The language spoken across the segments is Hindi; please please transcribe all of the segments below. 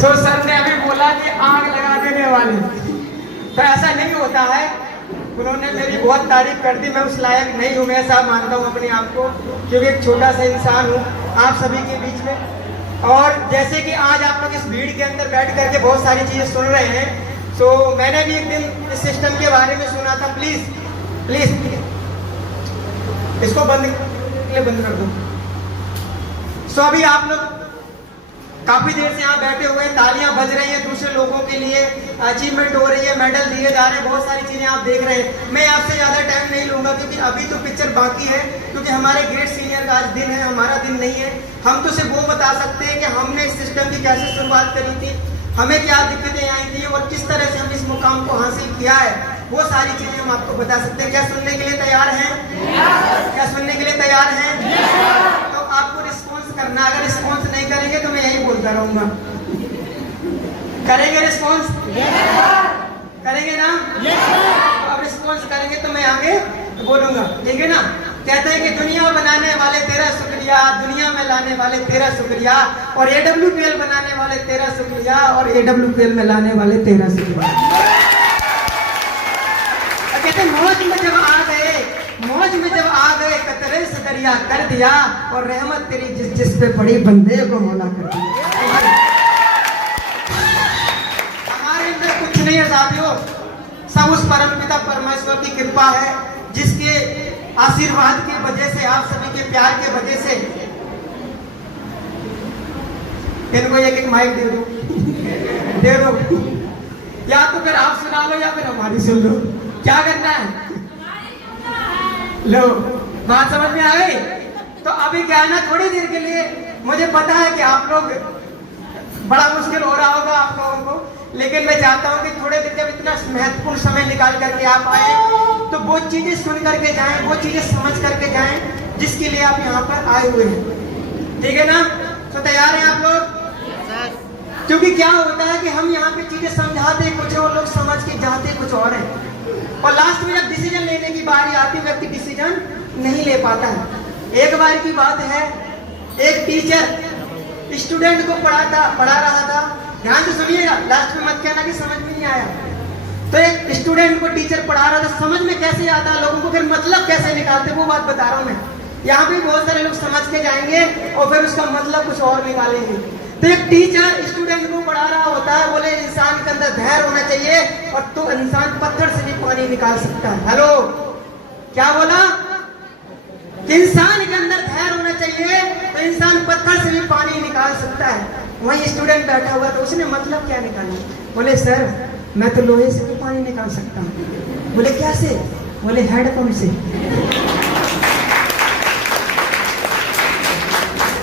सो सर ने अभी बोला कि आग लगा देने वाले, तो ऐसा नहीं होता है। उन्होंने मेरी बहुत तारीफ कर दी, मैं उस लायक नहीं हूँ, मैं ऐसा मानता हूँ अपने आप को, क्योंकि एक छोटा सा इंसान हूँ आप सभी के बीच में। और जैसे कि आज आप लोग इस भीड़ के अंदर बैठ करके बहुत सारी चीज़ें सुन रहे हैं, तो मैंने भी एक दिन इस सिस्टम के बारे में सुना था। प्लीज़ प्लीज़ इसको बंद कर दो। सो अभी आप लोग काफी देर से यहाँ बैठे हुए हैं, तालियां बज रही हैं दूसरे लोगों के लिए, अचीवमेंट हो रही है, मेडल दिए जा रहे हैं, बहुत सारी चीजें आप देख रहे हैं। मैं आपसे ज्यादा टाइम नहीं लूंगा क्योंकि अभी तो पिक्चर बाकी है, क्योंकि हमारे ग्रेट सीनियर का आज दिन है, हमारा दिन नहीं है। हम तो सिर्फ वो बता सकते हैं कि हमने इस सिस्टम की कैसे शुरुआत करी थी, हमें क्या दिक्कतें आई थी और किस तरह से हम इस मुकाम को हासिल किया है, वो सारी चीजें हम आपको बता सकते हैं। क्या सुनने के लिए तैयार हैं? क्या सुनने के लिए तैयार हैं? तो आपको रिस्पॉन्स करना, अगर रिस्पॉन्स नहीं करेंगे तो मैं यही बोलता रहूंगा। करेंगे रिस्पॉन्स? करेंगे ना? तो अब रिस्पॉन्स करेंगे तो मैं आगे बोलूंगा, ठीक है ना? कहते हैं कि दुनिया बनाने वाले तेरा शुक्रिया, दुनिया में लाने वाले तेरा शुक्रिया, और AWPL बनाने वाले तेरा शुक्रिया, और AWPL में लाने वाले तेरा शुक्रिया। कहते मौज में जब आ गए, मौज में जब आ गए, कतरे से दरिया कर दिया, और रहमत तेरी जिस जिस पे पड़ी बंदे को मौला कर दिया। हमारे अंदर कुछ नहीं है साथियों, सब उस परमपिता परमेश्वर की कृपा है, जिसके आशीर्वाद की वजह से, आप सभी के प्यार के वजह से। इनको एक एक माइक दे दो, या तो फिर आप सुना लो या फिर हमारी सुन लो, क्या करना है? लो, बात समझ में आ गई? तो अभी क्या है ना, थोड़ी देर के लिए, मुझे पता है कि आप लोग, बड़ा मुश्किल हो रहा होगा आप लोगों को, लेकिन मैं चाहता हूं कि थोड़े देर जब इतना महत्वपूर्ण समय निकाल करके आप आए, तो वो चीजें सुन करके जाएं, वो चीजें समझ करके जाएं जिसके लिए आप यहाँ पर आए हुए हैं, ठीक है ना? तो तैयार हैं आप लोग? क्योंकि क्या होता है कि हम यहाँ पे चीजें समझाते कुछ और, लोग समझ के जाते कुछ और है, और लास्ट में जब डिसीजन लेने की बारी आती है, व्यक्ति डिसीजन नहीं ले पाता है। एक बार की बात है, एक टीचर स्टूडेंट को पढ़ा रहा था, ध्यान से सुनिएगा, लास्ट में मत कहना कि समझ में नहीं आया। तो एक स्टूडेंट को टीचर पढ़ा रहा था, समझ में कैसे आता है लोगों को, फिर मतलब कैसे निकालते, वो बात बता रहा हूं मैं। यहाँ पे बहुत सारे लोग समझ के जाएंगे और फिर उसका मतलब कुछ और निकालेंगे। तो एक टीचर स्टूडेंट को पढ़ा रहा होता है, बोले इंसान के अंदर धैर्य होना चाहिए, और तो इंसान पत्थर से भी पानी निकाल सकता है। हेलो, क्या बोला? इंसान के अंदर धैर्य होना चाहिए तो इंसान पत्थर से भी पानी निकाल सकता है। वही स्टूडेंट बैठा हुआ, तो उसने मतलब क्या निकाला? बोले सर मैं तो लोहे से भी पानी निकाल सकता हूँ। बोले कैसे? बोले हेडपंप से।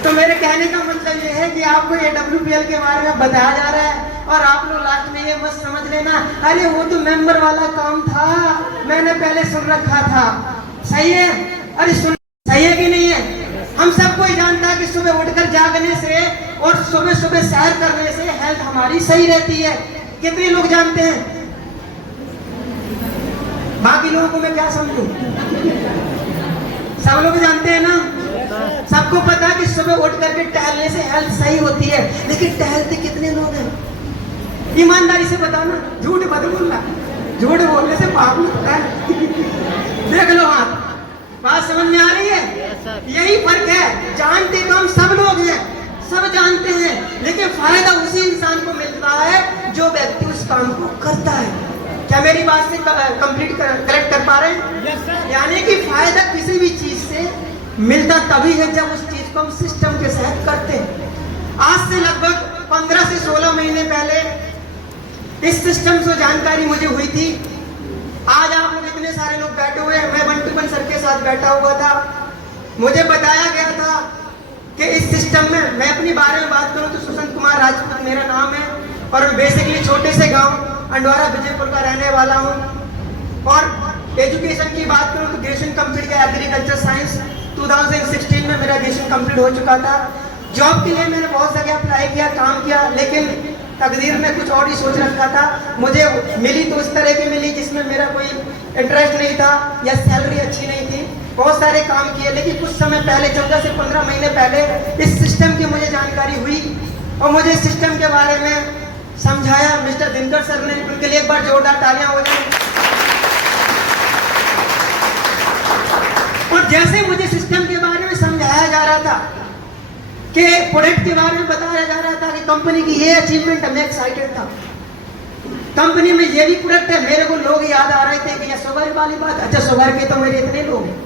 तो मेरे कहने का मतलब ये है कि आपको AWPL के बारे में बताया जा रहा है, और आप लोग लास्ट में ये मत समझ लेना अरे वो तो मेंबर वाला काम था, मैंने पहले सुन रखा था। सही है? अरे सुन, सही है कि नहीं है? हम सबको जानता है कि सुबह उठकर जागने से और सुबह सुबह सैर करने से हेल्थ हमारी सही रहती है। कितने लोग जानते हैं? बाकी लोगों को मैं क्या समझूं? सब लोग जानते हैं ना? सबको पता है कि सुबह उठ करके टहलने से हेल्थ सही होती है, लेकिन टहलते कितने लोग हैं? ईमानदारी से बताना, झूठ मत बोलना, झूठ बोलने से पाप लगता है। देख लो हाथ, बात समझ में आ रही है? यही फर्क है, जानते तो हम सब लोग हैं, सब जानते हैं, लेकिन फायदा उसी इंसान को मिलता है जो व्यक्ति उस काम को करता है। क्या मेरी बात से करेक्ट कर पा रहे हैं? यानी कि फायदा किसी भी चीज से मिलता तभी है जब उस चीज को हम सिस्टम के तहत करते हैं। आज से लगभग 15 से 16 महीने पहले इस सिस्टम से जानकारी मुझे हुई थी। आज आप लोग इतने सारे लोग बैठे हुए हैं, मैं 1-2 सर के साथ बैठा हुआ था। मुझे बताया गया था कि इस सिस्टम में, मैं अपने बारे में बात करूं तो सुशांत कुमार राजपूत मेरा नाम है, और मैं बेसिकली छोटे से गांव अंडवारा विजयपुर का रहने वाला हूं। और एजुकेशन की बात करूं तो ग्रेजुएशन कंप्लीट किया एग्रीकल्चर साइंस, 2016 में मेरा ग्रेजुएशन कंप्लीट हो चुका था। जॉब के लिए मैंने बहुत जगह अप्लाई किया, काम किया, लेकिन तकदीर में कुछ और ही सोच रखा था। मुझे मिली तो उस तरह की मिली जिसमें मेरा कोई इंटरेस्ट नहीं था या सैलरी अच्छी नहीं थी। बहुत सारे काम किए, लेकिन कुछ समय पहले 14 से 15 महीने पहले इस सिस्टम की मुझे जानकारी हुई और मुझे सिस्टम के बारे में समझाया मिस्टर दिनकर सर ने, उनके लिए एक बार जोरदार तालियां हो जाए। और जैसे मुझे सिस्टम के बारे में समझाया जा रहा था कि प्रोडक्ट के बारे में बताया जा रहा था कि कंपनी की ये अचीवमेंट है, मैं एक्साइटेड था। कंपनी में ये भी प्रोडक्ट है, मेरे को लोग याद आ रहे थे कि ये शुगर वाली बात, अच्छा शुगर के तो मेरे इतने लोग हैं।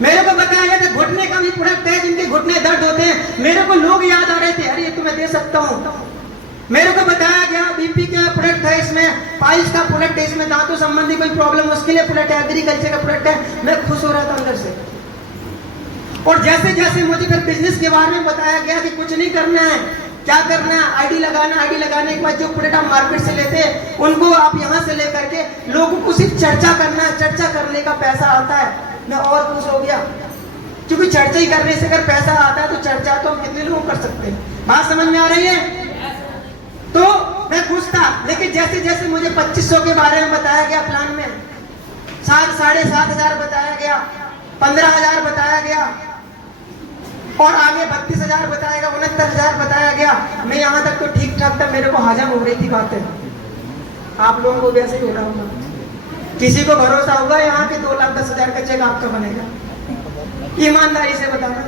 मेरे को बताया गया था घुटने का भी प्रोडक्ट है, जिनके घुटने दर्द होते हैं, मेरे को लोग याद आ रहे थे, अरे ये तो मैं दे सकता हूँ। मेरे को बताया गया बीपी का प्रोडक्ट है, इसमें पाइल्स का प्रोडक्ट है, इसमें दांतों संबंधी कोई प्रॉब्लम उसके लिए प्रोडक्ट है, एग्रीकल्चर का प्रोडक्ट है। मैं खुश हो रहा था अंदर से। और जैसे जैसे मुझे फिर बिजनेस के बारे में बताया गया कि कुछ नहीं करना है, क्या करना है, आईडी लगाना, आईडी लगाने के बाद जो प्रोडक्ट आप मार्केट से लेते हैं उनको आप यहाँ से लेकर के लोगों को सिर्फ चर्चा करना है, चर्चा करने का पैसा आता है। मैं और खुश हो गया, क्योंकि चर्चा ही करने से अगर पैसा आता है तो चर्चा तो हम कितने लोग कर सकते हैं। बात समझ में आ रही है? तो मैं खुश था, लेकिन जैसे जैसे मुझे 2500 के बारे में बताया गया, प्लान में 7,500 बताया गया, 15,000 बताया गया, और आगे 32,000 बताया गया, 69,000 बताया गया। मैं यहाँ तक तो ठीक ठाक था, मेरे को हजम हो रही थी बातें। आप लोगों को भी ऐसे ही हो रहा होगा। किसी को भरोसा होगा यहाँ के 2,10,000 का चेक आपका बनेगा? ईमानदारी से बताना।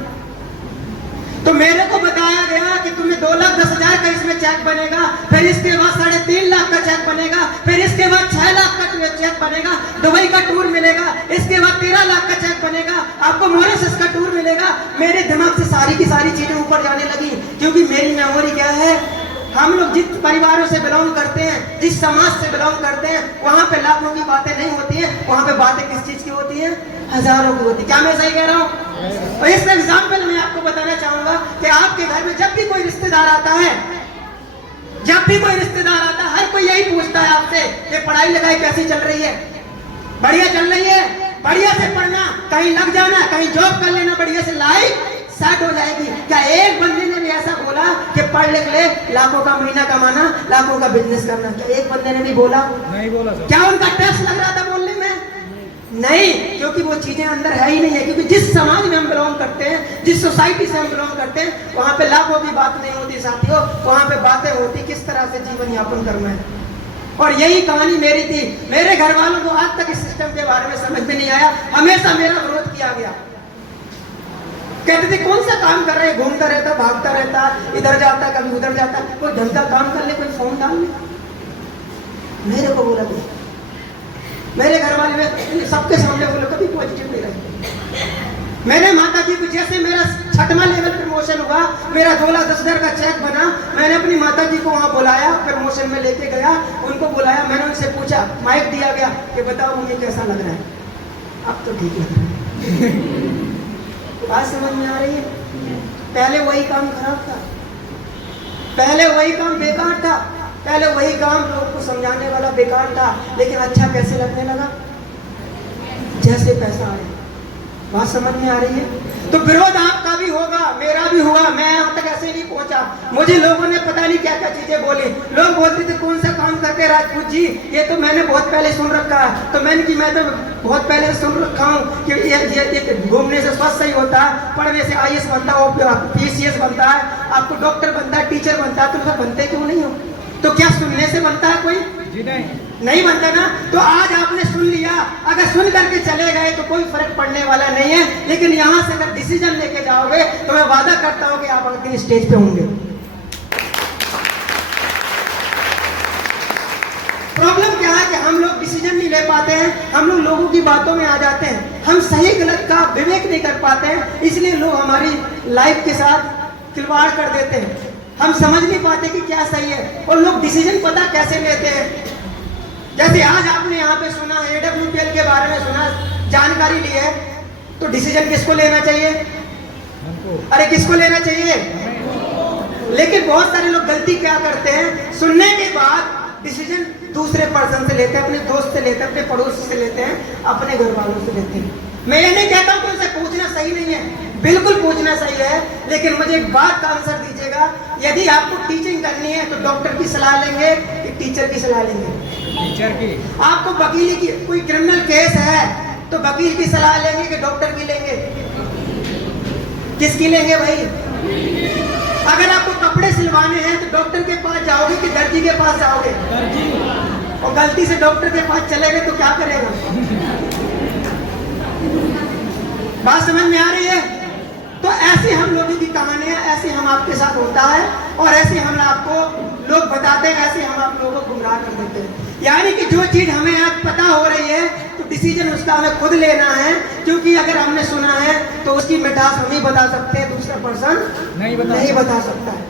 तो मेरे को बताया गया कि तुम्हें 2,10,000 का इसमें चेक बनेगा, फिर इसके बाद 3.5 लाख का चेक बनेगा, फिर इसके बाद 6 लाख का चेक बनेगा, दुबई का टूर मिलेगा, इसके बाद 13 लाख का चेक बनेगा, आपको मॉरिशस का टूर मिलेगा। मेरे दिमाग से सारी की सारी चीजें ऊपर जाने लगी, क्योंकि मेरी मेमोरी क्या है, हम लोग जिस परिवारों से बिलोंग करते हैं, जिस समाज से बिलोंग करते हैं, वहां पे लाखों की बातें नहीं होती हैं, वहां पे बातें किस चीज की होती हैं? हजारों की होती। क्या मैं सही कह रहा हूँ? और इस एग्जाम्पल मैं आपको बताना चाहूंगा कि आपके घर में जब भी कोई रिश्तेदार आता है, जब भी कोई रिश्तेदार आता है, हर कोई यही पूछता है आपसे कि पढ़ाई लिखाई कैसी चल रही है? बढ़िया चल रही है? बढ़िया से पढ़ना, कहीं लग जाना, कहीं जॉब कर लेना, बढ़िया से लाइफ सेट हो जाएगी। क्या एक बंदे ने भी ऐसा बोला कि पढ़ लिख ले, लाखों का महीना कमाना, लाखों का बिजनेस करना? क्या एक बंदे ने भी बोला? नहीं बोला सर। क्या उनका टेस्ट लग रहा था बोलने में? नहीं, क्योंकि वो चीजें अंदर है ही नहीं है। क्योंकि जिस समाज में हम बिलोंग करते हैं, जिस सोसाइटी से हम बिलोंग करते हैं, वहां पे लाखों की बात नहीं होती साथियों, वहां पे बातें होती किस तरह से जीवन यापन करना है। और यही कहानी मेरी थी। मेरे घर वालों को आज तक इस सिस्टम के बारे में समझ में नहीं आया, हमेशा मेरा विरोध किया गया। कहते थे कौन सा काम कर रहे, घूमता रहता, भागता रहता, इधर जाता कभी उधर जाता, कोई ढंग का काम कर ले, कोई फॉर्म डाल ले। मेरे को बोला गया, मेरे घर वाले में सबके सामने बोले, कभी पॉजिटिव नहीं रहे। मैंने माता जी को, जैसे मेरा 6वां लेवल प्रमोशन हुआ, मेरा 2,10,000 का चेक बना, मैंने अपनी माता जी को वहां बुलाया, प्रमोशन में लेके गया, उनको बुलाया, मैंने उनसे पूछा, माइक दिया गया कि बताओ मुझे कैसा लग रहा है? अब तो ठीक लग रहा है। बात समझ में आ रही है? पहले वही काम खराब था, पहले वही काम बेकार था, पहले वही काम लोगों को समझाने वाला बेकार था, लेकिन अच्छा कैसे लगने लगा? जैसे पैसा आए। बात समझ में आ रही है? तो विरोध आपका भी होगा, मेरा भी हुआ। मैं यहाँ तक ऐसे नहीं पहुंचा, मुझे लोगों ने पता नहीं क्या क्या चीजें बोली। लोग बोलते थे कौन सा काम करके राजपूत जी, ये तो मैंने बहुत पहले सुन रखा है। तो मैंने कि मैं तो बहुत पहले सुन रखा हूँ कि ये घूमने से स्वास्थ्य सही होता है, पढ़ने से IAS बनता है, PCS बनता है, आपको डॉक्टर बनता है, टीचर बनता है, तो सब बनते क्यों नहीं हो? तो क्या सुनने से बनता है कोई? जी नहीं बनता ना। तो आज आपने सुन लिया, अगर सुन करके चले गए तो कोई फर्क पड़ने वाला नहीं है, लेकिन यहाँ से अगर डिसीजन लेके जाओगे तो मैं वादा करता हूँ कि आप अगले स्टेज पे होंगे। प्रॉब्लम क्या है कि हम लोग डिसीजन नहीं ले पाते हैं, हम लोग लोगों की बातों में आ जाते हैं, हम सही गलत का विवेक नहीं कर पाते हैं, इसलिए लोग हमारी लाइफ के साथ खिलवाड़ कर देते हैं। हम समझ नहीं पाते कि क्या सही है, और लोग डिसीजन पता कैसे लेते हैं। जैसे आज आपने यहाँ पे सुना, AWPL के बारे में सुना, जानकारी ली है, तो डिसीजन किसको लेना चाहिए? अरे किसको लेना चाहिए? लेकिन बहुत सारे लोग गलती क्या करते हैं, सुनने के बाद डिसीजन दूसरे पर्सन से लेते हैं, अपने दोस्त से लेते हैं, अपने पड़ोसी से लेते हैं, अपने घर वालों से लेते हैं। मैं ये नहीं कहता हूँ कि उनसे पूछना सही नहीं है, बिल्कुल पूछना सही है, लेकिन मुझे एक बात का आंसर दीजिएगा, यदि आपको टीचिंग करनी है तो डॉक्टर की सलाह लेंगे कि टीचर की सलाह लेंगे? टीचर की। आपको वकीली की, कोई क्रिमिनल केस है तो वकील की सलाह लेंगे कि डॉक्टर की लेंगे? किसकी लेंगे भाई? अगर आपको कपड़े सिलवाने हैं तो डॉक्टर के पास जाओगे कि दर्जी के पास जाओगे? और गलती से डॉक्टर के पास चले गए तो क्या करेगा? बात समझ में आ रही है? तो ऐसी हम लोगों की कहानियां, ऐसे हम आपके साथ होता है और ऐसे हम आपको लोग बताते हैं, ऐसे हम आप लोगों को गुमराह कर देते हैं। यानी कि जो चीज हमें आज पता हो रही है तो डिसीजन उसका हमें खुद लेना है, क्योंकि अगर हमने सुना है तो उसकी मिठास हम ही बता सकते हैं, दूसरा पर्सन नहीं बता सकता है।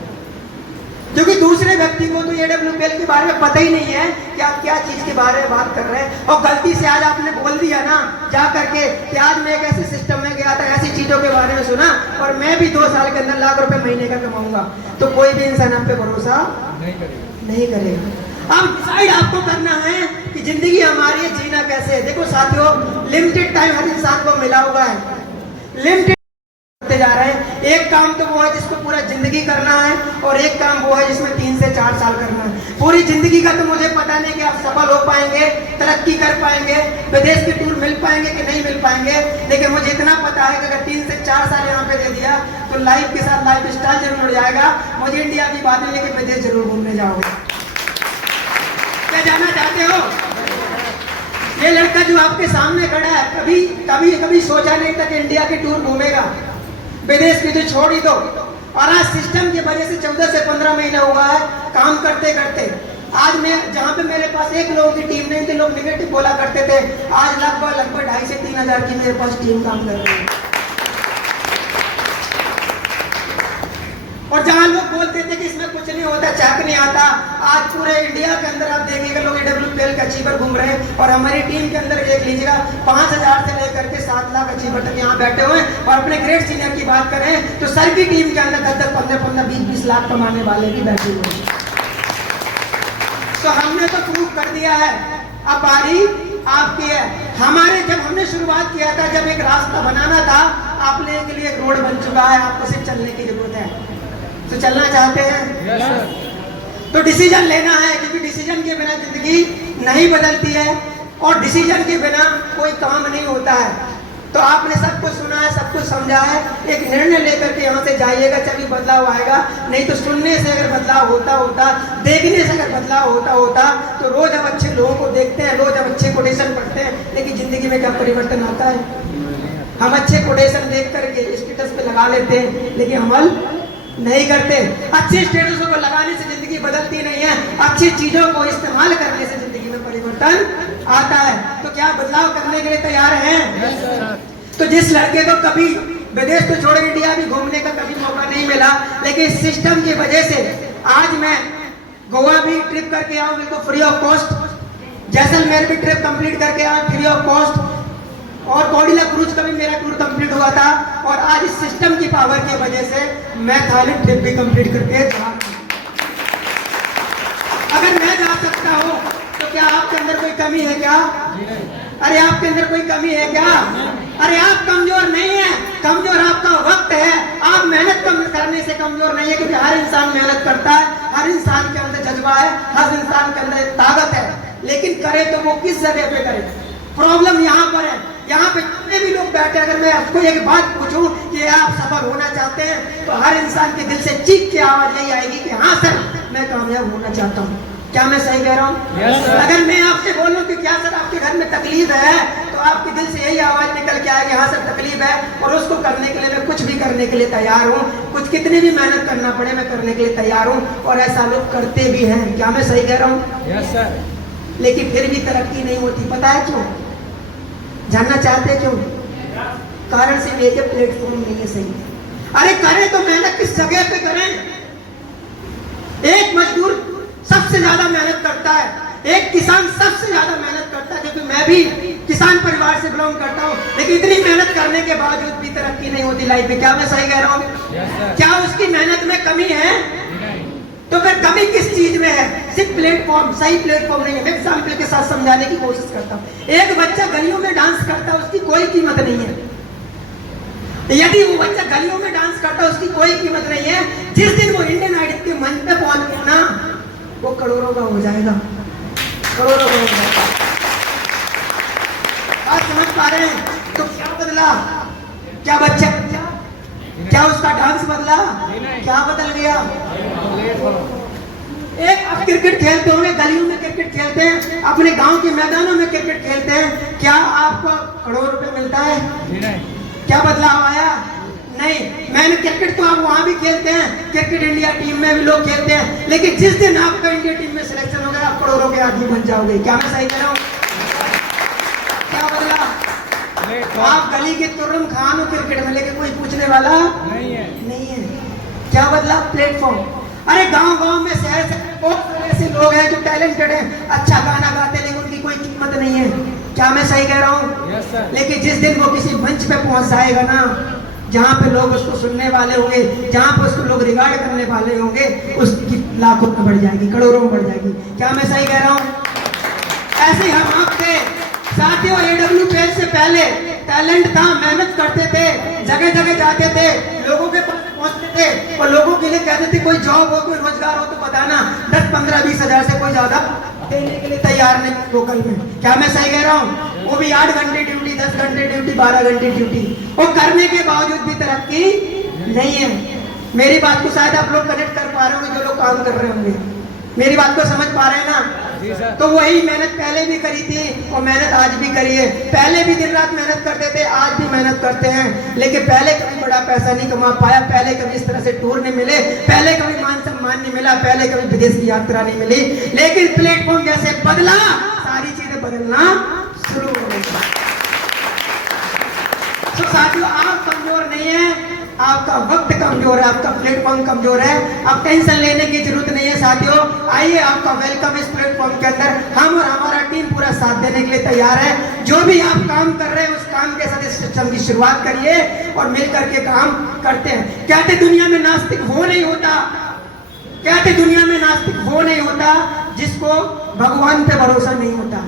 क्योंकि दूसरे व्यक्ति को तो AWPL के बारे में पता ही नहीं है कि आप क्या चीज के बारे में बात कर रहे हैं। और गलती से आज आपने बोल दिया ना जा करके कि आज मैं एक ऐसे सिस्टम में गया था, ऐसी चीजों के बारे में सुना और मैं भी 2 साल के अंदर लाख रुपए महीने का कमाऊंगा, तो कोई भी इंसान आप पे भरोसा नहीं करेगा। अब डिसाइड आपको करना है कि जिंदगी हमारी है, जीना कैसे है। देखो साथियों, लिमिटेड टाइम हर इंसान को मिला हुआ है, लिमिटेड जा रहे हैं। एक काम तो वो है जिसको पूरा जिंदगी करना है और एक काम वो है जिसमें 3 से 4 साल करना है। पूरी जिंदगी का तो मुझे पता नहीं कि आप सफल हो पाएंगे, तरक्की कर पाएंगे, विदेश के टूर मिल पाएंगे कि नहीं मिल पाएंगे, लेकिन मुझे इतना पता है कि अगर 3 से 4 साल यहाँ पे दे दिया तो लाइफ के साथ लाइफ स्टाइल जरूर उड़ जाएगा। मुझे इंडिया की बात नहीं, लेकिन विदेश जरूर घूमने जाओगे। क्या जाना चाहते हो? ये लड़का जो आपके सामने खड़ा है कभी कभी कभी सोचा नहीं था कि इंडिया के टूर घूमेगा, विदेश की तो छोड़ ही दो। और आज सिस्टम की वजह से 14 से 15 महीना हुआ है काम करते करते। आज मैं जहाँ पे मेरे पास एक लोगों की टीम नहीं थी, लोग निगेटिव बोला करते थे, आज लगभग 2,500 से 3,000 की मेरे पास टीम काम कर रही है। और जहाँ लोग बोलते थे कि इसमें कुछ नहीं होता, चैक नहीं आता, आज पूरे इंडिया के अंदर आप देखिएगा लोग AWPL का अचीवर घूम रहे हैं। और हमारी टीम के अंदर देख लीजिएगा 5,000 से लेकर के 7 लाख अचीवर तक यहाँ बैठे हुए हैं। और अपने ग्रेट सीनियर की बात करें तो सर की टीम के अंदर 10, 15, 20 लाख कमाने वाले भी बैठे हुए हैं। तो हमने तो प्रूव कर दिया है, अब बारी आपकी है। हमारे जब हमने शुरुआत किया था, जब एक रास्ता बनाना था, आप लोगों के लिए एक रोड बन चुका है, आपको सिर्फ चलने की जरूरत है। तो चलना चाहते हैं? yes, तो डिसीजन लेना है, क्योंकि डिसीजन के बिना जिंदगी नहीं बदलती है और डिसीजन के बिना कोई काम नहीं होता है। तो आपने सब कुछ सुना है, सब कुछ समझा है, एक निर्णय लेकर के यहाँ से जाइएगा, तभी बदलाव आएगा। नहीं तो सुनने से अगर बदलाव होता, देखने से अगर बदलाव होता तो रोज हम अच्छे लोगों को देखते हैं, रोज हम अच्छे कोटेशन पढ़ते हैं, लेकिन जिंदगी में क्या परिवर्तन आता है? हम अच्छे कोटेशन देख करके स्टेटस पे लगा लेते हैं, लेकिन अमल नहीं करते। अच्छे स्टेटसों को लगाने से जिंदगी बदलती नहीं है, अच्छी चीजों को इस्तेमाल करने से जिंदगी में परिवर्तन आता है। तो क्या बदलाव करने के लिए तैयार हैं? तो जिस लड़के को कभी विदेश तो छोड़े इंडिया भी घूमने का कभी मौका नहीं मिला, लेकिन इस सिस्टम की वजह से आज मैं गोवा भी ट्रिप करके आऊँ बिल्कुल फ्री ऑफ कॉस्ट, जैसलमेर भी ट्रिप कंप्लीट करके आऊँ फ्री ऑफ कॉस्ट, और कौडिला क्रूज का भी मेरा टूर कंप्लीट हुआ था। और आज इस सिस्टम की पावर की वजह से मैं थाईलैंड ट्रिप भी कंप्लीट करके जा। अगर मैं जा सकता हूँ तो क्या आपके अंदर कोई कमी है क्या? अरे आपके अंदर कोई कमी है क्या? अरे आप कमजोर नहीं है, कमजोर आपका वक्त है। आप मेहनत कम करने से कमजोर नहीं है, क्योंकि हर इंसान मेहनत करता है, हर इंसान के अंदर जज्बा है, हर इंसान के अंदर ताकत है, लेकिन करे तो वो किस जगह पे करे। प्रॉब्लम यहाँ पर है। यहाँ पे जितने भी लोग बैठे, अगर मैं आपको एक बात पूछूं कि आप सफल होना चाहते हैं, तो हर इंसान के दिल से चीख के आवाज यही आएगी कि हाँ सर मैं कामयाब होना चाहता हूँ। क्या मैं सही कह रहा हूँ? yes, अगर मैं आपसे बोलूं कि क्या सर आपके घर में तकलीफ है, तो आपके दिल से यही आवाज निकल के आएगी हाँ सर तकलीफ है, और उसको करने के लिए मैं कुछ भी करने के लिए तैयार हूँ, कुछ कितनी भी मेहनत करना पड़े मैं करने के लिए तैयार हूँ। और ऐसा लोग करते भी हैं। क्या मैं सही कह रहा हूँ? yes, लेकिन फिर भी तरक्की नहीं होती। पता है क्यों? जानना चाहते क्यों? कारण सिर्फ एक प्लेटफॉर्म नहीं है सही। अरे करें तो मेहनत किस जगह पे करें? एक मजदूर सबसे ज्यादा मेहनत करता है, एक किसान सबसे ज्यादा मेहनत करता है, क्योंकि मैं भी किसान परिवार से बिलोंग करता हूँ, लेकिन इतनी मेहनत करने के बावजूद भी तरक्की नहीं होती लाइफ में। क्या मैं सही कह रहा हूँ? क्या उसकी मेहनत में कमी है? तो फिर कमी किस चीज में है? सिर्फ प्लेटफॉर्म, सही प्लेटफॉर्म नहीं है। मैं एग्जाम्पल के साथ समझाने की कोशिश करता हूँ। एक बच्चा गलियों में डांस करता है, उसकी कोई कीमत नहीं है। यदि वो बच्चा गलियों में डांस करता है, उसकी कोई कीमत नहीं है। जिस दिन वो इंडियन आइडल के मंच पे पहुंच गया ना, वो करोड़ों का हो जाएगा, करोड़ों का हो जाएगा। आप समझ पा रहे हैं? तो क्या बदला? क्या बच्चा, क्या उसका डांस बदला? क्या बदल गया? एक आप क्रिकेट खेलते होंगे, गलियों में क्रिकेट खेलते हैं, अपने गांव के मैदानों में क्रिकेट खेलते हैं, क्या आपको करोड़ रुपए मिलता है? क्या बदलाव आया? नहीं। मैंने क्रिकेट तो आप वहां भी खेलते हैं, क्रिकेट इंडिया टीम में भी लोग खेलते हैं, लेकिन जिस दिन आपका इंडिया टीम में सिलेक्शन हो गया आप करोड़ों के आदमी बन जाओगे। क्या मैं सही कह रहा हूँ? क्या बदला? आप गली के तुर्रम खान हो क्रिकेट में, लेकिन कोई पूछने वाला नहीं है। क्या बदला? प्लेटफॉर्म। अरे गांव गांव में शहर से बहुत ऐसे लोग हैं जो टैलेंटेड हैं, अच्छा गाना गाते हैं, लेकिन उनकी कोई कीमत नहीं है। क्या मैं सही कह रहा हूँ? लेकिन जिस दिन वो किसी मंच पे पहुंच जाएगा ना, जहां पे लोग उसको सुनने वाले होंगे, जहां पे उसको लोग रिगार्ड करने वाले होंगे, उसकी लाखों में बढ़ जाएगी, करोड़ों में बढ़ जाएगी। क्या मैं सही कह रहा हूँ? ऐसे ही हम आपके साथियों AW पेज से पहले टैलेंट था, मेहनत करते थे, जगह जगह जाते थे, लोगों के पास पहुंचते थे और लोगों के लिए कहते थे कोई जॉब हो, कोई रोजगार हो तो बताना। 10, 15, 20 हजार से कोई ज्यादा देने के लिए तैयार नहीं लोकल में। क्या मैं सही कह रहा हूँ? वो भी 8 घंटे ड्यूटी, 10 घंटे ड्यूटी, 12 घंटे ड्यूटी, और करने के बावजूद भी तरक्की नहीं है। मेरी बात को शायद आप लोग कनेक्ट कर पा रहे होंगे, जो लोग काम कर रहे होंगे। मेरी बात को समझ पा रहे हैं ना? तो वही मेहनत पहले भी करी थी और मेहनत आज भी करी है। पहले भी दिन रात मेहनत करते थे, आज भी मेहनत करते हैं, लेकिन पहले कभी बड़ा पैसा नहीं कमा पाया, पहले कभी इस तरह से टूर नहीं मिले, पहले कभी मान सम्मान नहीं मिला, पहले कभी विदेश की यात्रा नहीं मिली, लेकिन प्लेटफॉर्म जैसे बदला, सारी चीजें बदलना शुरू हो गई। तो साथियों, आप कमजोर नहीं है, आपका वक्त कमजोर है, आपका प्लेटफॉर्म कमजोर है, आप टेंशन लेने की जरूरत नहीं है। साथियों, आइए, आपका वेलकम इस प्लेटफॉर्म के अंदर। हम और हमारा टीम पूरा साथ देने के लिए तैयार है। जो भी आप काम कर रहे हैं, उस काम के साथ इस सिस्टम की शुरुआत करिए और मिल करके काम करते हैं। कहते दुनिया में नास्तिक वो नहीं होता, कहते दुनिया में नास्तिक वो नहीं होता जिसको भगवान पे भरोसा नहीं होता।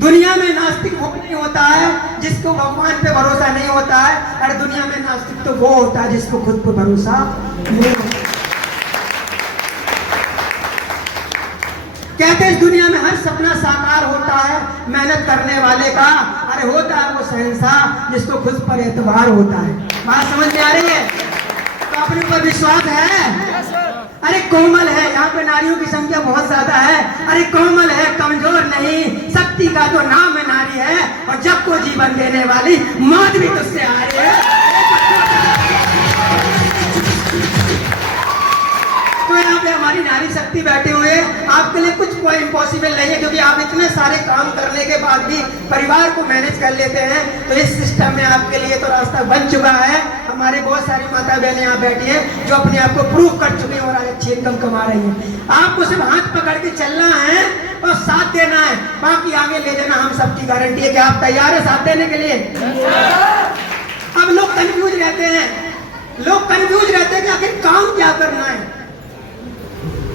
दुनिया में नास्तिक वो नहीं होता है जिसको भगवान पे भरोसा नहीं होता है। अरे दुनिया में नास्तिक तो वो होता है जिसको खुद पे भरोसा नहीं होता। कहते हैं इस दुनिया में हर सपना साकार होता है मेहनत करने वाले का। अरे होता है वो शहंशाह जिसको खुद पर एतबार होता है। बात समझ में आ रही है? तो अपने ऊपर विश्वास है? अरे कोमल है, यहाँ पे नारियों की संख्या बहुत ज्यादा है। अरे कोमल है, कमजोर नहीं, शक्ति का तो नाम है नारी है, और जब को जीवन देने वाली मौत भी तुझसे आ रही है। तो यहाँ पे हमारी नारी शक्ति बैठी हुई है। आपके लिए कुछ इम्पॉसिबल नहीं है, क्योंकि आप इतने सारे काम करने के बाद भी परिवार को मैनेज कर लेते हैं। तो इस सिस्टम में आपके लिए तो रास्ता बन चुका है। हमारी बहुत सारी माता बहनें यहाँ बैठी हैं जो अपने आप को प्रूव कर चुकी हैं और आज अच्छी इनकम कमा रही हैं। आपको सिर्फ हाथ पकड़ के चलना है और साथ देना है, बाकी आगे ले जाना हम सबकी गारंटी है। कि आप तैयार है साथ देने के लिए? अब लोग कंफ्यूज रहते हैं, कि आखिर काम क्या करना है।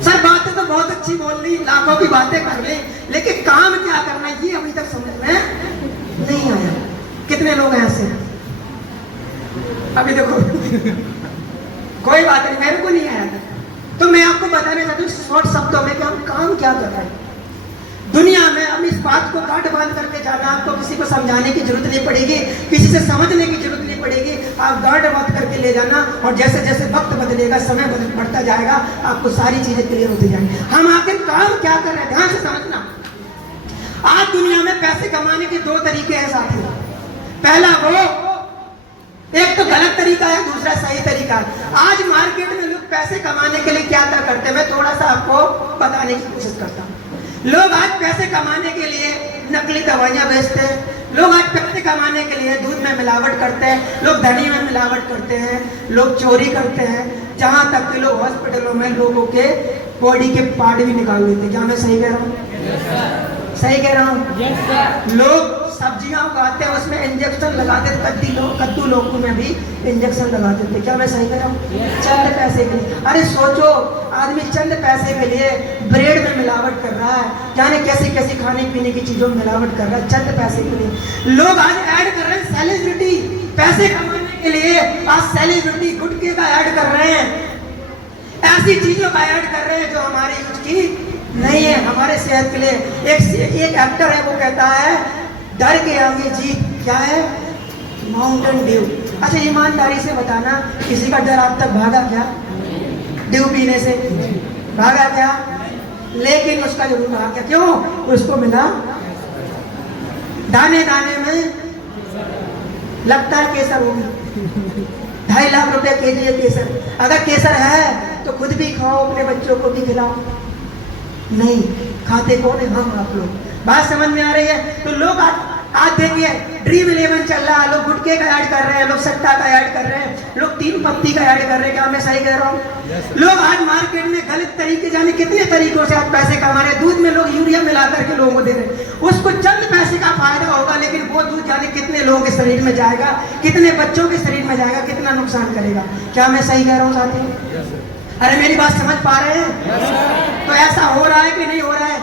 सर बातें तो बहुत अच्छी बोल ली, लाखों की बातें कर ली, लेकिन काम क्या करना है ये अभी तक समझ में नहीं आया। कितने लोग हैं ऐसे? अभी देखो कोई बात नहीं, मेरे को नहीं आया था, तो मैं आपको बताना चाहती हूँ शॉर्ट शब्दों में कि हम काम क्या कर रहे हैं दुनिया में। हम इस बात को गांठ बांध करके जाना, आपको किसी को समझाने की जरूरत नहीं पड़ेगी, किसी से समझने की जरूरत नहीं पड़ेगी। आप गांठ बांध करके ले जाना, और जैसे जैसे वक्त बदलेगा, समय बढ़ता जाएगा, आपको सारी चीजें क्लियर होती जाएंगी। हम आखिर काम क्या कर रहे हैं, ध्यान से समझना। आज दुनिया में पैसे कमाने के 2 तरीके हैं साथियों। पहला वो, एक तो गलत तरीका है, दूसरा सही तरीका है। आज मार्केट में लोग पैसे कमाने के लिए क्या क्या करते हैं, मैं थोड़ा सा आपको बताने की कोशिश करता हूँ। लोग आज पैसे कमाने के लिए नकली दवाइयां बेचते हैं, लोग आज पैसे कमाने के लिए दूध में मिलावट करते हैं, लोग धनी में मिलावट करते हैं, लोग चोरी करते हैं, जहां तक कि लोग हॉस्पिटलों में लोगों के बॉडी के पार्ट भी निकाल लेते हैं। क्या मैं सही कह रहा हूँ? सही कह रहा हूँ? लोग सब्जियां उगाते हैं, उसमें इंजेक्शन लगाते थे, कद्दू लोगों में भी इंजेक्शन लगाते थे। क्या मैं सही कह रहा हूँ? चंद पैसे के लिए। अरे सोचो, आदमी चंद पैसे के लिए ब्रेड में मिलावट कर रहा है, जाने कैसी कैसी खाने पीने की चीजों में मिलावट कर रहा है चंद पैसे के लिए। लोग आज ऐड कर रहे हैं सेलिब्रिटी, पैसे कमाने के लिए आज सेलिब्रिटी गुटखे का ऐड कर रहे हैं, ऐसी चीजों का ऐड कर रहे हैं जो हमारे यूज की नहीं है, हमारे सेहत के लिए। एक एक्टर है, वो कहता है डर के आगे जीत क्या है? Mountain Dew. अच्छा ईमानदारी से बताना, किसी का डर आज तक भागा क्या ड्यू पीने से? भागा क्या? लेकिन उसका जरूर भागा क्या? क्यों? उसको मिला दाने दाने में लगता है केसर होगी, 2.5 लाख रुपए केजी है केसर। अगर केसर है तो खुद भी खाओ, अपने बच्चों को भी खिलाओ। नहीं खाते कौन है? हम आप लोग। बात समझ में आ रही है? तो लोग आज देखिए ड्रीम 11 चल रहा है, लोग गुटखे का ऐड कर रहे हैं, लोग सट्टा का ऐड कर रहे हैं, लोग 3 पत्ती का ऐड कर रहे हैं। क्या मैं सही कह रहा हूँ? लोग आज मार्केट में गलत तरीके, जाने कितने तरीकों से आज पैसे कमा रहे हैं। दूध में लोग यूरिया मिला करके लोगों को दे रहे हैं, उसको चंद पैसे का फायदा होगा, लेकिन वो दूध जाने कितने लोगों के शरीर में जाएगा, कितने बच्चों के शरीर में जाएगा, कितना नुकसान करेगा। क्या मैं सही कह रहा हूँ साथियों? अरे मेरी बात समझ पा रहे हैं? तो ऐसा हो रहा है कि नहीं हो रहा है?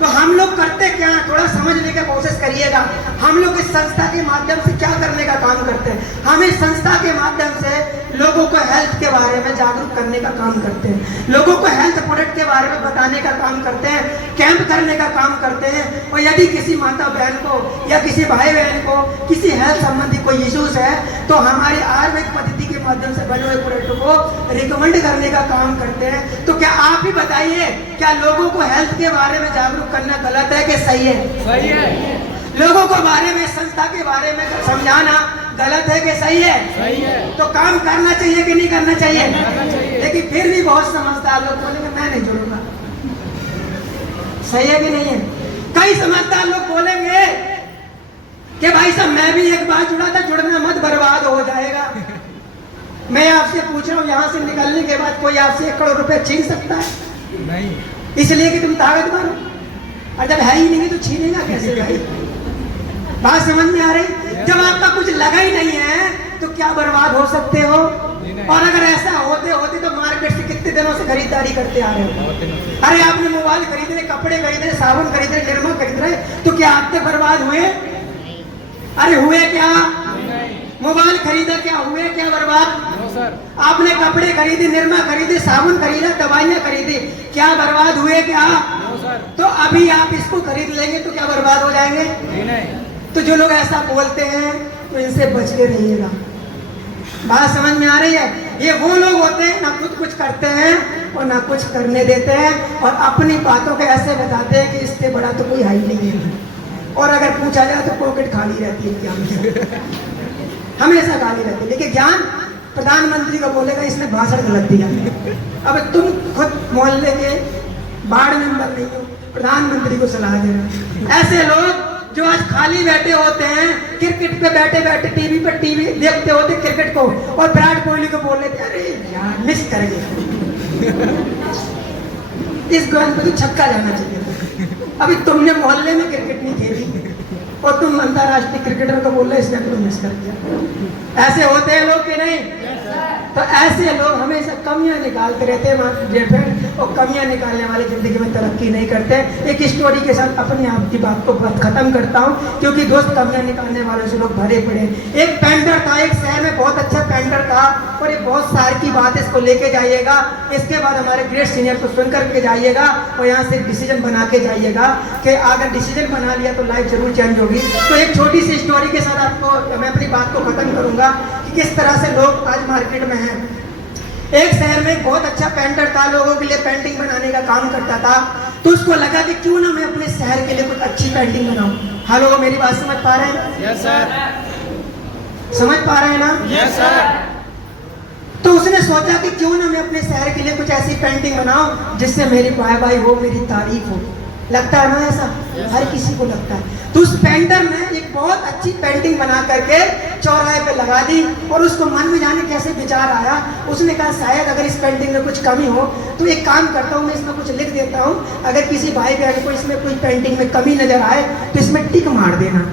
तो हम लोग करते क्या, थोड़ा समझने की कोशिश करिएगा। हम लोग इस संस्था के माध्यम से क्या करने का काम करते हैं? हम इस संस्था के माध्यम से लोगों को हेल्थ के बारे में जागरूक करने का काम करते हैं, लोगों को हेल्थ प्रोडक्ट के बारे में बताने का काम करते हैं, कैंप करने का काम करते हैं। और यदि किसी माता बहन को या किसी भाई बहन को किसी हेल्थ संबंधी कोई इश्यूज है तो हमारी आयुर्वेद पद्धति के माध्यम से बने हुए प्रोडक्ट को रिकमेंड करने का काम करते हैं। तो क्या आप ही बताइए, क्या लोगों को हेल्थ के बारे में जागरूक करना गलत है कि सही है? सही है। लोगों को बारे में, संस्था के बारे में समझाना गलत है कि सही है? सही है। तो काम करना चाहिए कि नहीं करना चाहिए? लेकिन फिर भी बहुत समझदार लोग बोलेंगे मैं नहीं जुड़ूंगा। सही है कि नहीं है? कई समझदार लोग बोलेंगे कि भाई साहब मैं भी एक बार जुड़ा था, जुड़ना मत, बर्बाद हो जाएगा। मैं आपसे पूछ रहा हूँ, यहाँ से निकलने के बाद कोई आपसे 1 करोड़ रुपए छीन सकता है? नहीं। इसलिए कि तुम ताकतवर हो, और जब है ही नहीं तो छीनेगा कैसे भाई? बात समझ में आ रही? जब आपका कुछ लगा ही नहीं है तो क्या बर्बाद हो सकते हो? और अगर ऐसा होते होते तो मार्केट से कितने दिनों से खरीदारी करते आ रहे हो? अरे आपने मोबाइल खरीद रहे, कपड़े खरीद रहे, साबुन खरीद रहे, निरमा खरीद रहे, तो क्या आपके बर्बाद हुए? अरे हुए क्या? मोबाइल खरीदा, क्या हुए? क्या बर्बाद? आपने कपड़े खरीदे, निरमा खरीदे, साबुन खरीदा, दवाइयाँ खरीदी, क्या बर्बाद हुए? क्या? तो अभी आप इसको खरीद लेंगे तो क्या बर्बाद हो जाएंगे? नहीं। तो जो लोग ऐसा बोलते हैं तो इनसे बच के रहिएगा। बात समझ में आ रही है? ये वो लोग होते हैं ना खुद कुछ करते हैं और ना कुछ करने देते हैं, और अपनी बातों को ऐसे बताते हैं कि इससे बड़ा तो कोई है ही नहीं है, और अगर पूछा जाए तो पॉकेट खाली रहती है ज्ञान हमेशा खाली रहती है। लेकिन ज्ञान प्रधानमंत्री को बोलेगा इसने भाषण गलत दिया। अब तुम खुद मोहल्ले के वार्ड मेंबर नहीं हो, प्रधानमंत्री को सलाह दे रहे। ऐसे लोग जो आज खाली बैठे होते हैं, क्रिकेट पे बैठे बैठे टीवी पे टीवी देखते होते क्रिकेट को, और विराट कोहली को बोल लेते अरे यार मिस कर गया, इस गेंद पे तो छक्का जाना चाहिए। अभी तुमने मोहल्ले में क्रिकेट नहीं खेली और तुम अंतरराष्ट्रीय क्रिकेटर को बोल रहे इसने तो मिस कर दिया। ऐसे होते हैं लोग कि नहीं? तो ऐसे लोग हमेशा कमियां निकालते रहते हैं और कमियां निकालने वाले जिंदगी में तरक्की नहीं करते। एक स्टोरी के साथ अपने आप की बात को खत्म करता हूं, क्योंकि दोस्त कमियां निकालने वालों से लोग भरे पड़े। एक पेंटर था एक शहर में, बहुत अच्छा पेंटर था, और ये बहुत सार की बात है, इसको लेके जाइएगा, इसके बाद हमारे ग्रेट सीनियर को सुन करके जाइएगा और यहाँ से डिसीजन बना के जाइएगा कि अगर डिसीजन बना लिया तो लाइफ जरूर चेंज होगी। तो एक छोटी सी स्टोरी के साथ आपको मैं अपनी बात को खत्म करूंगा कि किस तरह से लोग आज मार्केट में हैं। एक शहर में बहुत अच्छा पेंटर था, लोगों के लिए पेंटिंग बनाने का काम करता था। तो उसको लगा कि क्यों ना मैं अपने शहर के लिए कुछ अच्छी पेंटिंग बनाऊं। हेलो, मेरी बात समझ पा रहे हैं? Yes sir. समझ पा रहे हैं ना? Yes sir. तो उसने सोचा कि क्यों ना मैं अपने शहर के लिए कुछ ऐसी पेंटिंग बनाऊं जिससे मेरी वाहवाही हो, मेरी तारीफ हो। लगता है ना ऐसा? हर किसी को लगता है। तो उस पेंटर ने एक बहुत अच्छी पेंटिंग बना करके चौराहे पे लगा दी, और उसको मन में जाने कैसे विचार आया, उसने कहा शायद अगर इस पेंटिंग में कुछ कमी हो तो एक काम करता हूँ, मैं इसमें कुछ लिख देता हूँ, अगर किसी भाई बहन को इसमें कोई पेंटिंग में कमी नजर आए तो इसमें टिक मार देना,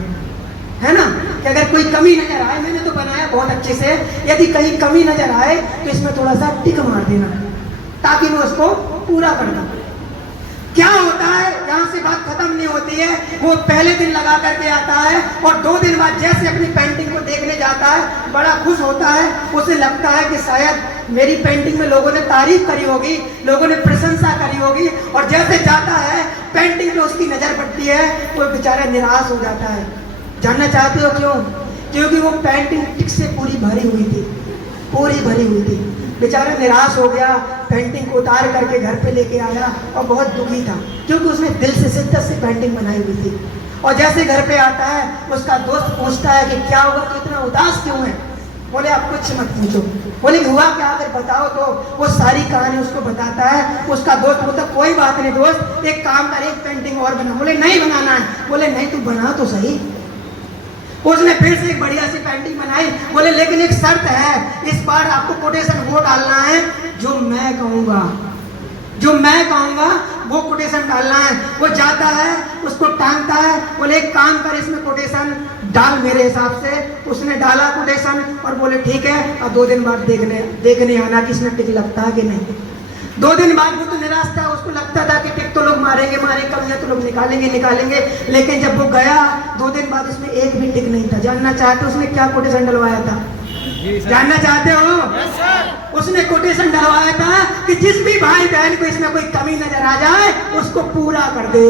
है ना? कि अगर कोई कमी नजर आए, मैंने तो बनाया बहुत अच्छे से, यदि कहीं कमी नजर आए तो इसमें थोड़ा सा टिक मार देना, ताकि मैं उसको पूरा कर दूं। क्या होता है, यहाँ से बात खत्म नहीं होती है। वो पहले दिन लगा करके आता है और 2 दिन बाद जैसे अपनी पेंटिंग को देखने जाता है, बड़ा खुश होता है। उसे लगता है कि शायद मेरी पेंटिंग में लोगों ने तारीफ करी होगी, लोगों ने प्रशंसा करी होगी, और जैसे जाता है पेंटिंग पे उसकी नजर पड़ती है, वो बेचारा निराश हो जाता है। जानना चाहते हो क्यों? क्योंकि वो पेंटिंग टिक से पूरी भरी हुई थी, पूरी भरी हुई थी। बेचारा निराश हो गया, पेंटिंग को उतार करके घर पे लेके आया और बहुत दुखी था, क्योंकि उसने दिल से शिद्दत से पेंटिंग बनाई हुई थी। और जैसे घर पे आता है, उसका दोस्त पूछता है कि क्या हुआ, तो इतना उदास क्यों है? बोले आप कुछ मत पूछो। बोले हुआ क्या, अगर बताओ तो वो सारी कहानी उसको बताता है। उसका दोस्त बोलता कोई बात नहीं दोस्त, एक काम कर, एक पेंटिंग और बना। बोले नहीं बनाना है। बोले नहीं तू बना तो सही। उसने फिर से एक बढ़िया सी पेंटिंग बनाई। बोले लेकिन एक शर्त है, इस बार आपको कोटेशन वो डालना है जो मैं कहूंगा, जो मैं कहूंगा वो कोटेशन डालना है। वो जाता है, उसको टांगता है। बोले एक काम कर, इसमें कोटेशन डाल मेरे हिसाब से। उसने डाला कोटेशन और बोले ठीक है, और 2 दिन बाद देखने आना कि इसमें टिक लगता है कि नहीं। 2 दिन बाद वो तो निराश था, उसको लगता था कि टिक तो लोग मारेंगे, कमियां तो लोग निकालेंगे। लेकिन जब वो गया 2 दिन बाद, उसमें एक भी टिक नहीं था। जानना चाहते उसने क्या कोटेशन डलवाया था? जानना चाहते हो? उसने कोटेशन डलवाया था कि जिस भी भाई बहन को इसमें कोई कमी नजर आ जाए उसको पूरा कर दे।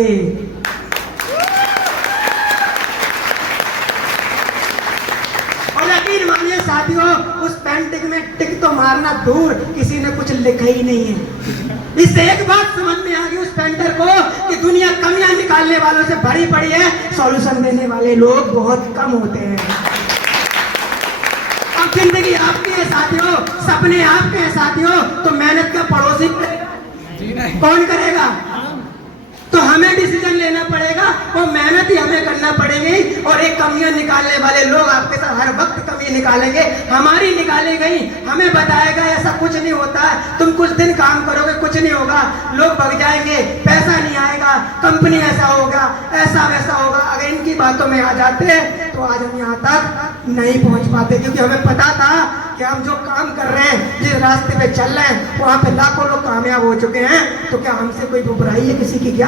और यकीन मानिए साथियों, उस पेंटिंग में टिक तो मारना दूर, किसी ने कुछ लिखा ही नहीं है। इससे एक बात समझ में आ गई उस पेंटर को कि दुनिया कमियां निकालने वालों से भरी पड़ी है, सॉल्यूशन देने वाले लोग बहुत कम होते हैं। अब जिंदगी आपकी है साथियों, सपने आपके हैं साथियों, तो मेहनत का पड़ोसी कौन करेगा? तो हमें डिसीजन लेना पड़ेगा, वो मेहनत ही हमें करना पड़ेगी। और एक कमियां निकालने वाले लोग आपके साथ हर वक्त कमी निकालेंगे, हमारी निकाली गई, हमें बताएगा ऐसा कुछ नहीं होता है, तुम कुछ दिन काम करोगे कुछ नहीं होगा, लोग भग जाएंगे, पैसा नहीं आएगा, कंपनी ऐसा होगा, ऐसा वैसा होगा। अगर इनकी बातों में आ जाते तो आज हम यहाँ तक नहीं पहुंच पाते, क्योंकि हमें पता था कि हम जो काम कर रहे हैं, जिस रास्ते पे चल रहे हैं, वहां पे लाखों लोग कामयाब हो चुके हैं। तो क्या हमसे कोई बुराई है किसी की? क्या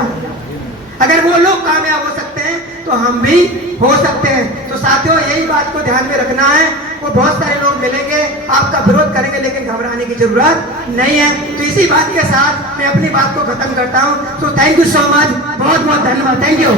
अगर वो लोग कामयाब हो सकते हैं तो हम भी हो सकते हैं। तो साथियों, यही बात को ध्यान में रखना है। वो बहुत सारे लोग मिलेंगे, आपका विरोध करेंगे, लेकिन घबराने की जरूरत नहीं है। तो इसी बात के साथ मैं अपनी बात को खत्म करता हूँ। तो थैंक यू सो मच, बहुत बहुत धन्यवाद, थैंक यू।